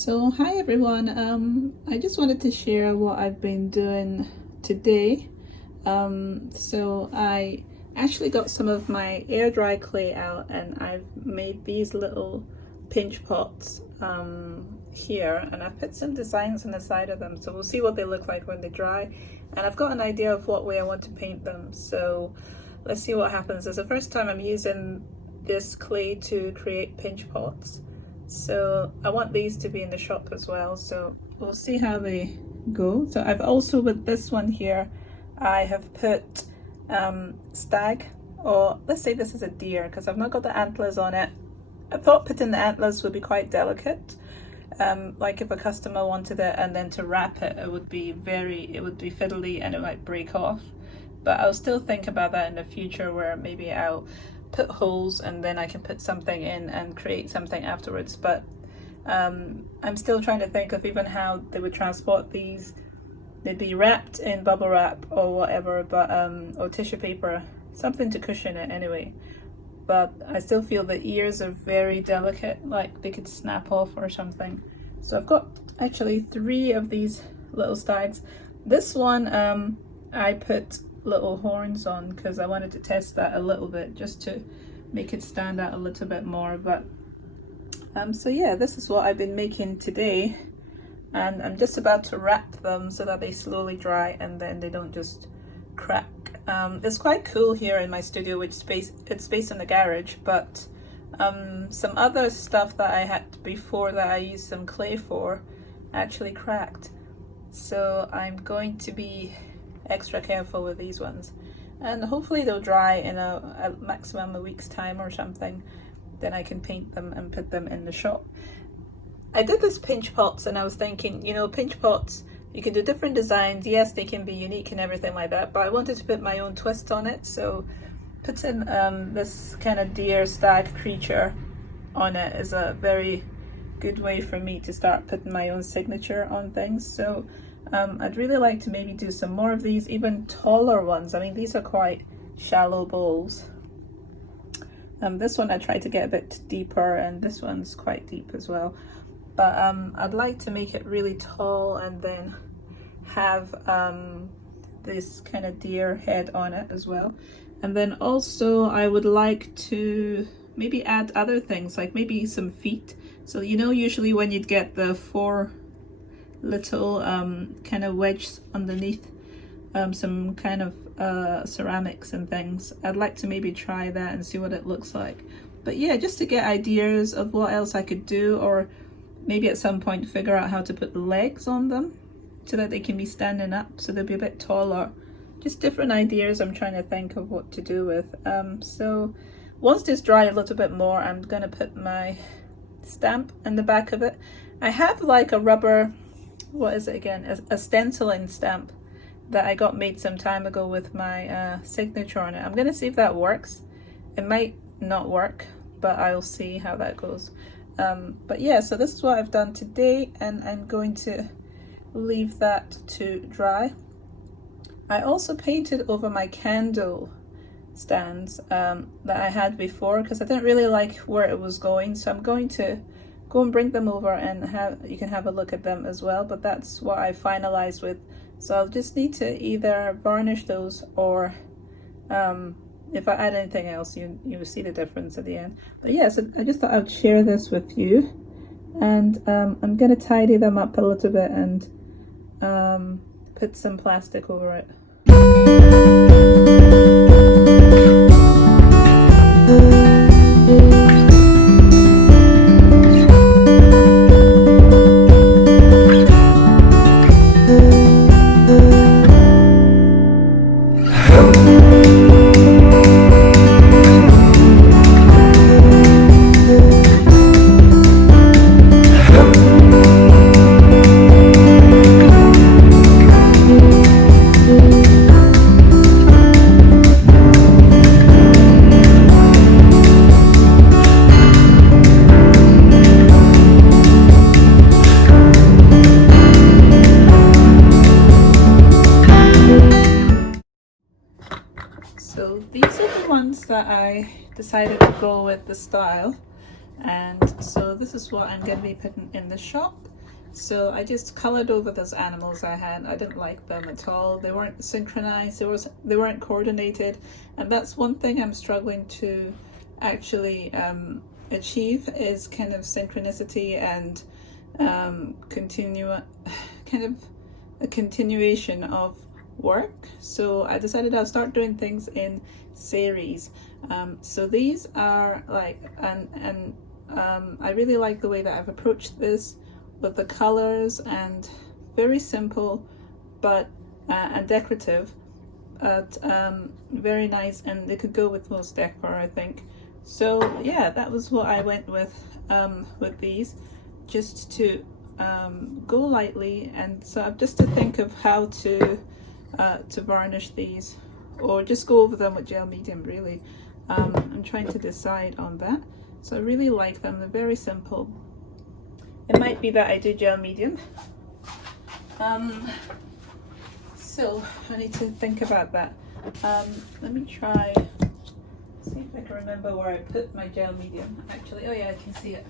So hi everyone, I just wanted to share what I've been doing today. So I actually got some of my air dry clay out and I've made these little pinch pots here, and I've put some designs on the side of them, so we'll see what they look like when they dry. And I've got an idea of what way I want to paint them, so let's see what happens. It's the first time I'm using this clay to create pinch pots. So I want these to be in the shop as well, so we'll see how they go. So I've also, with this one here, I have put stag, or let's say this is a deer because I've not got the antlers on it. I thought putting the antlers would be quite delicate, like if a customer wanted it and then to wrap it, it would be fiddly and it might break off. But I'll still think about that in the future, where maybe I'll put holes and then I can put something in and create something afterwards. But I'm still trying to think of even how they would transport these. They'd be wrapped in bubble wrap or whatever, but or tissue paper, something to cushion it anyway. But I still feel the ears are very delicate, like they could snap off or something. So I've got actually 3 of these little stags. This one I put little horns on because I wanted to test that a little bit, just to make it stand out a little bit more. But so yeah, this is what I've been making today, and I'm just about to wrap them so that they slowly dry and then they don't just crack. It's quite cool here in my studio, which it's based in the garage, but some other stuff that I had before that I used some clay for actually cracked, so I'm going to be extra careful with these ones, and hopefully they'll dry in a maximum a week's time or something. Then I can paint them and put them in the shop. I did this pinch pots and I was thinking, you know, pinch pots, you can do different designs. Yes, they can be unique and everything like that, but I wanted to put my own twist on it, so putting this kind of deer stag creature on it is a very good way for me to start putting my own signature on things. So I'd really like to maybe do some more of these, even taller ones. I mean, these are quite shallow bowls. This one I tried to get a bit deeper, and this one's quite deep as well. But I'd like to make it really tall and then have this kind of deer head on it as well. And then also I would like to maybe add other things, like maybe some feet. So you know, usually when you'd get the 4 little kind of wedges underneath, some kind of ceramics and things, I'd like to maybe try that and see what it looks like. But yeah, just to get ideas of what else I could do, or maybe at some point figure out how to put legs on them so that they can be standing up, so they'll be a bit taller. Just different ideas I'm trying to think of what to do with. So once this dry a little bit more, I'm gonna put my stamp in the back of it. I have like a rubber, what is it again, a stenciling stamp that I got made some time ago with my signature on it. I'm gonna see if that works. It might not work, but I'll see how that goes. But yeah, so this is what I've done today, and I'm going to leave that to dry. I also painted over my candle stands that I had before, because I didn't really like where it was going, so I'm going to go and bring them over and you can have a look at them as well. But that's what I finalized with, so I'll just need to either varnish those, or if I add anything else, you will see the difference at the end. But yeah, so I just thought I'd share this with you, and I'm gonna tidy them up a little bit and put some plastic over it. So these are the ones that I decided to go with the style. And so this is what I'm going to be putting in the shop. So I just colored over those animals I had. I didn't like them at all. They weren't synchronized, they weren't coordinated, and that's one thing I'm struggling to actually achieve, is kind of synchronicity and kind of a continuation of work. So I decided I'll start doing things in series. So these are like, and I really like the way that I've approached this with the colors, and very simple but and decorative, but very nice, and they could go with most decor, I think. So yeah, that was what I went with these, just to go lightly, and so I've just to think of how to varnish these, or just go over them with gel medium, really. I'm trying to decide on that. So I really like them, they're very simple. It might be that I do gel medium. So I need to think about that. Let me try, see if I can remember where I put my gel medium. Actually, oh yeah, I can see it.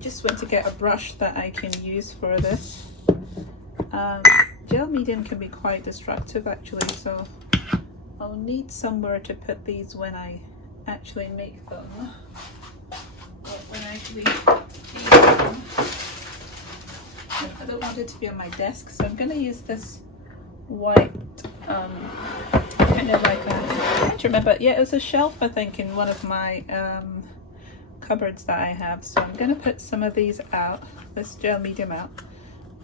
Just want to get a brush that I can use for this. Gel medium can be quite destructive actually, so I'll need somewhere to put these when I actually make them, or when I actually use them. I don't want it to be on my desk, so I'm going to use this white kind of like a, I can't remember, yeah, it was a shelf I think in one of my cupboards that I have. So I'm going to put some of these out, this gel medium out,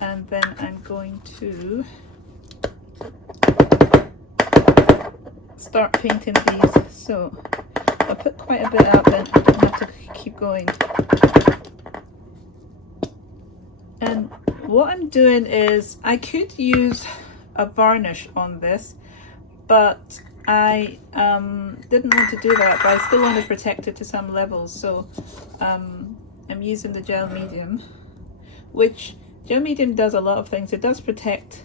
and then I'm going to start painting these. So I'll put quite a bit out, then I don't have to keep going. And what I'm doing is, I could use a varnish on this, but I didn't want to do that, but I still want to protect it to some levels, so I'm using the gel medium, which gel medium does a lot of things. It does protect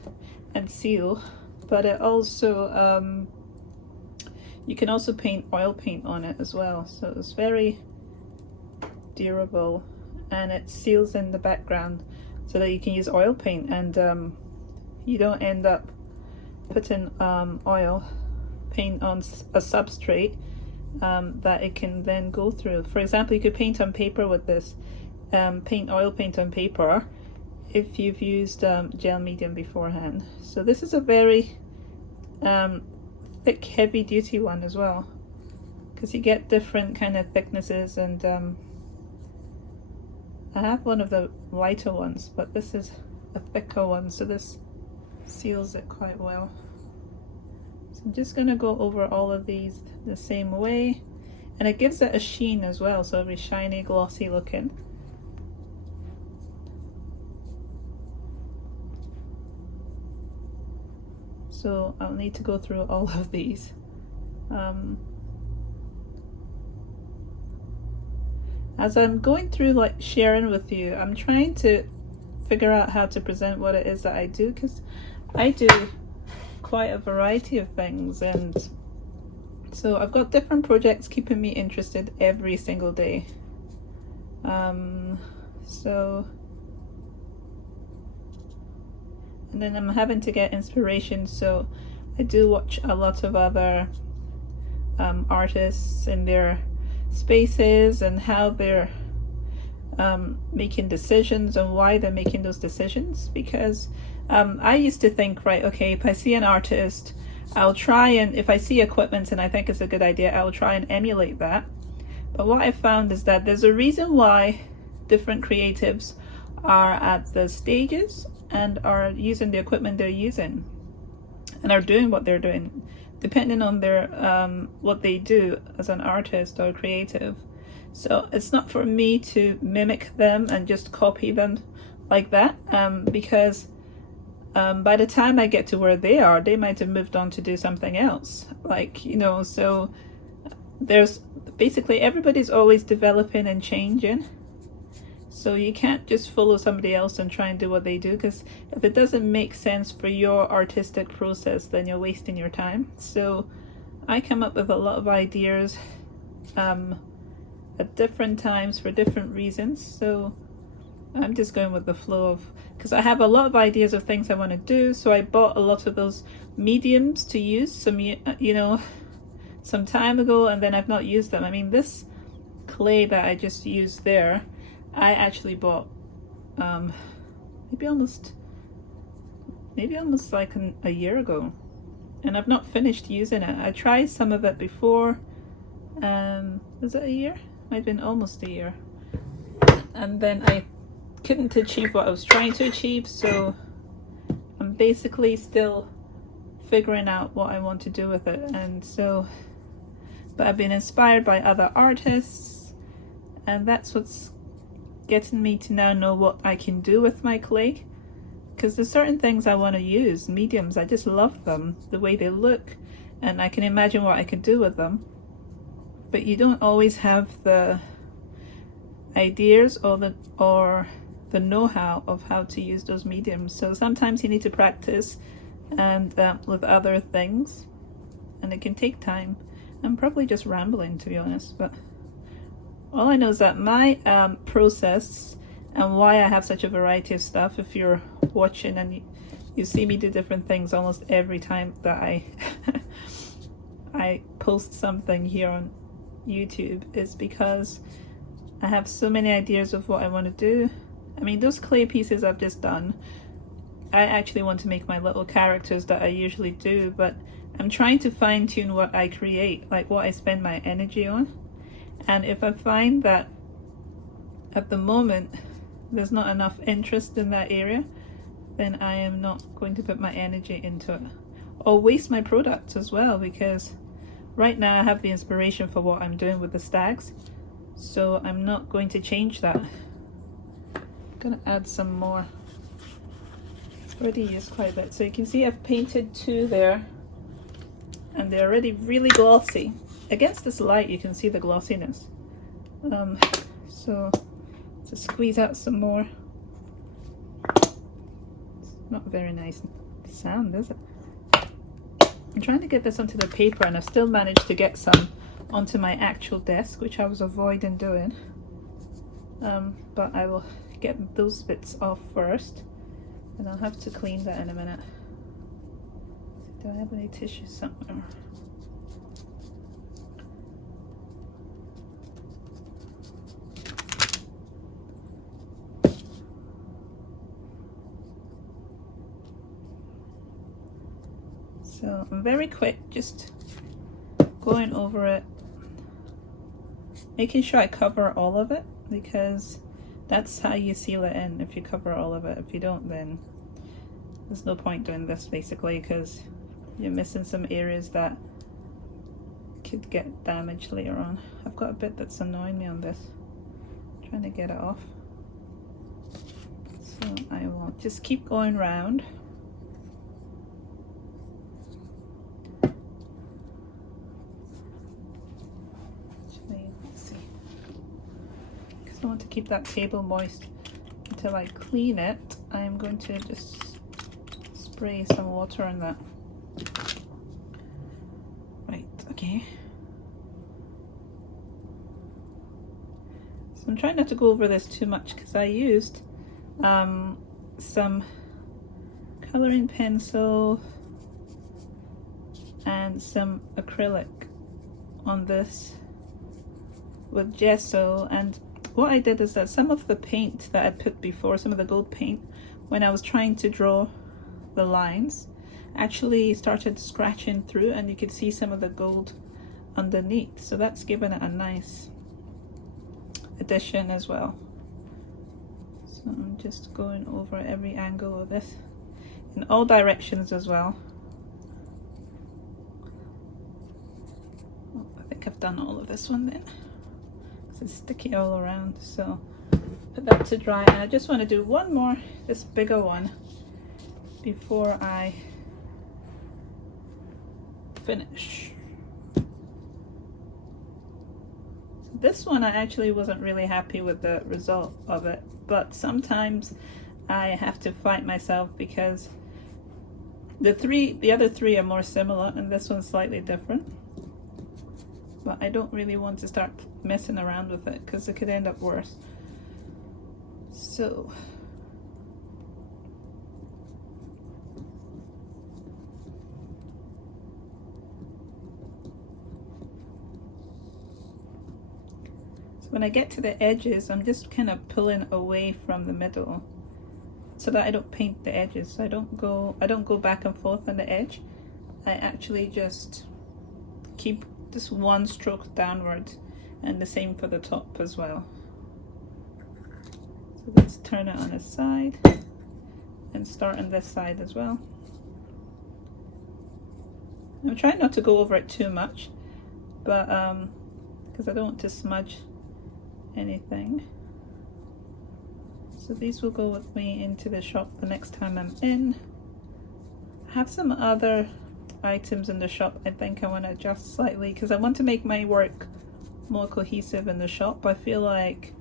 and seal, but it also, you can also paint oil paint on it as well, so it's very durable, and it seals in the background so that you can use oil paint, and you don't end up putting oil paint on a substrate that it can then go through. For example, you could paint on paper with this, paint oil paint on paper if you've used gel medium beforehand. So this is a very thick, heavy duty one as well, because you get different kind of thicknesses, and I have one of the lighter ones, but this is a thicker one, so this seals it quite well. So I'm just going to go over all of these the same way, and it gives it a sheen as well, so it'll be shiny, glossy looking. So I'll need to go through all of these. As I'm going through, like, sharing with you, I'm trying to figure out how to present what it is that I do, because I do quite a variety of things, and so I've got different projects keeping me interested every single day. So, and then I'm having to get inspiration, so I do watch a lot of other artists in their spaces and how they're making decisions and why they're making those decisions, because I used to think, right, okay, if I see an artist, I'll try, and if I see equipment and I think it's a good idea, I'll try and emulate that. But what I found is that there's a reason why different creatives are at the stages and are using the equipment they're using and are doing what they're doing, depending on their what they do as an artist or creative. So it's not for me to mimic them and just copy them like that, because by the time I get to where they are, they might have moved on to do something else, like, you know. So there's basically everybody's always developing and changing. So you can't just follow somebody else and try and do what they do, because if it doesn't make sense for your artistic process, then you're wasting your time. So I come up with a lot of ideas at different times for different reasons. So I'm just going with the flow of, because I have a lot of ideas of things I want to do. So I bought a lot of those mediums to use some time ago, and then I've not used them. I mean, this clay that I just used there, I actually bought maybe almost like a year ago, and I've not finished using it. I tried some of it before. Was it a year? Might have been almost a year, and then I couldn't achieve what I was trying to achieve, so I'm basically still figuring out what I want to do with it. And so, but I've been inspired by other artists, and that's what's getting me to now know what I can do with my clay, because there's certain things I want to use, mediums, I just love them, the way they look, and I can imagine what I could do with them, but you don't always have the ideas or the know-how of how to use those mediums. So sometimes you need to practice and with other things, and it can take time. I'm probably just rambling, to be honest, but all I know is that my process and why I have such a variety of stuff, if you're watching and you see me do different things almost every time that I post something here on YouTube, is because I have so many ideas of what I want to do. I mean, those clay pieces I've just done, I actually want to make my little characters that I usually do, but I'm trying to fine-tune what I create, like what I spend my energy on. And if I find that at the moment there's not enough interest in that area, then I am not going to put my energy into it, or waste my products as well, because right now I have the inspiration for what I'm doing with the stags, so I'm not going to change that. I'm gonna add some more. I've already used quite a bit, so you can see I've painted 2 there, and they're already really glossy. Against this light you can see the glossiness, so to squeeze out some more. It's not a very nice sound, is it? I'm trying to get this onto the paper, and I've still managed to get some onto my actual desk, which I was avoiding doing, but I will get those bits off first, and I'll have to clean that in a minute. Do I have any tissue somewhere? So I'm very quick, just going over it, making sure I cover all of it, because that's how you seal it in, if you cover all of it. If you don't, then there's no point doing this, basically, because you're missing some areas that could get damaged later on. I've got a bit that's annoying me on this, I'm trying to get it off, so I will just keep going round. I want to keep that table moist until I clean it. I'm going to just spray some water on that. Right, okay. So I'm trying not to go over this too much, because I used some coloring pencil and some acrylic on this with gesso, and what I did is that some of the paint that I put before, some of the gold paint, when I was trying to draw the lines, actually started scratching through, and you could see some of the gold underneath, so that's given it a nice addition as well. So I'm just going over every angle of this in all directions as well. Oh, I think I've done all of this one then. It's sticky all around, so put that to dry, and I just want to do one more, this bigger one, before I finish. this one I actually wasn't really happy with the result of it, but sometimes I have to fight myself because the other three are more similar and this one's slightly different. But I don't really want to start messing around with it because it could end up worse. So when I get to the edges, I'm just kind of pulling away from the middle so that I don't paint the edges. So I don't go back and forth on the edge. I actually just keep this one stroke downward, and the same for the top as well. So let's turn it on its side and start on this side as well. I'm trying not to go over it too much, but because I don't want to smudge anything. So these will go with me into the shop the next time I'm in. I have some other items in the shop I think I want to adjust slightly because I want to make my work more cohesive in the shop. I feel like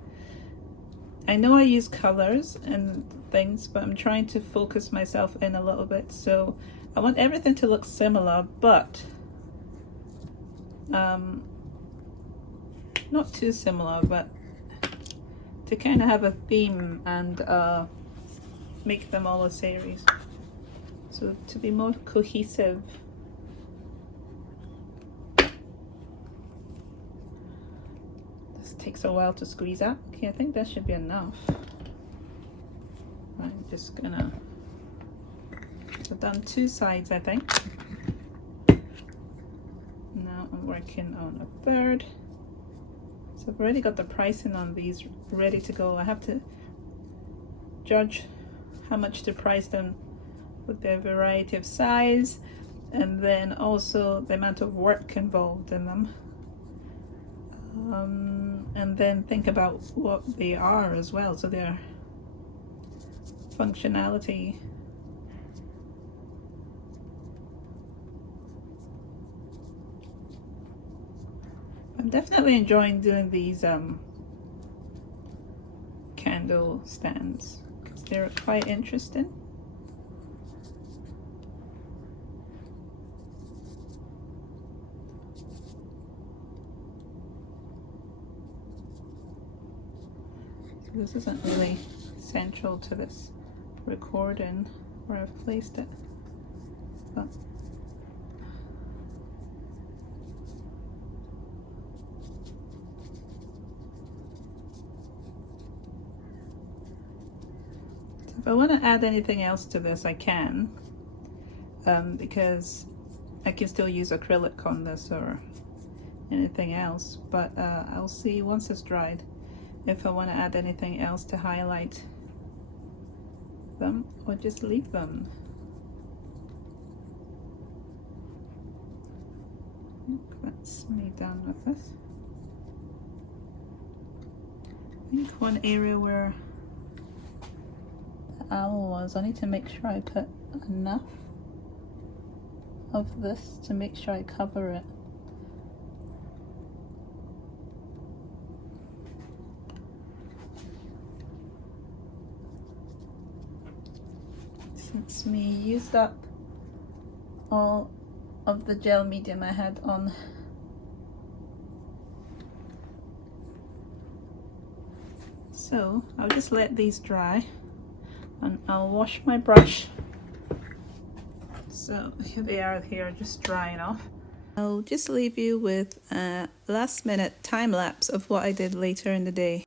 I know I use colors and things, but I'm trying to focus myself in a little bit, so I want everything to look similar, but not too similar, but to kind of have a theme and make them all a series. So to be more cohesive. This takes a while to squeeze out. Okay, I think that should be enough. I'm just gonna, I've done two sides I think. Now I'm working on a third. So I've already got the pricing on these ready to go. I have to judge how much to price them with their variety of size, and then also the amount of work involved in them, and then think about what they are as well, so their functionality. I'm definitely enjoying doing these candle stands because they're quite interesting. So this isn't really central to this recording where I've placed it, but if I want to add anything else to this, I can, because I can still use acrylic on this or anything else, but I'll see once it's dried if I want to add anything else to highlight them or just leave them. That's me done with this. I think one area where the owl was, I need to make sure I put enough of this to make sure I cover it. Since me used up all of the gel medium I had on, so I'll just let these dry and I'll wash my brush. So here they are here, just drying off. I'll just leave you with a last minute time lapse of what I did later in the day.